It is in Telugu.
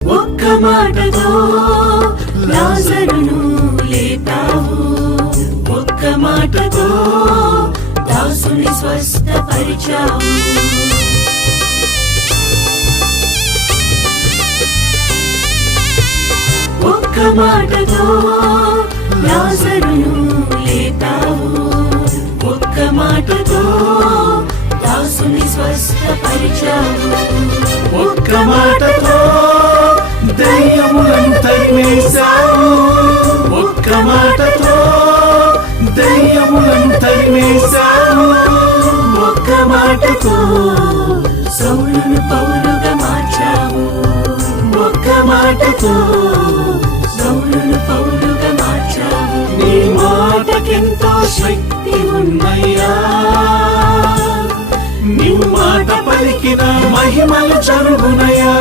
ఒక్క మాటతో లాజరును లేపావు, ఒక్క మాటతో దాసుని స్వస్థపరిచావు. ఒక్క మాటతో లాజరును లేపావు, ఒక్క మాటతో దాసుని స్వస్థపరిచావు. ఒక్క మాటతో దయ్యములను తరిమేశావు, ఒక్క మాటతో దయ్యములను తరిమేశావు. ఒక్క మాటతో సౌలును పౌలుగా మార్చావు, ఒక్క మాటతో సౌలును పౌలుగా మార్చావు. నీ మాటకెంతో శక్తి ఉన్నయ్యా, నీవు మాట పలికిన మహిమలు జరుగునయ్యా.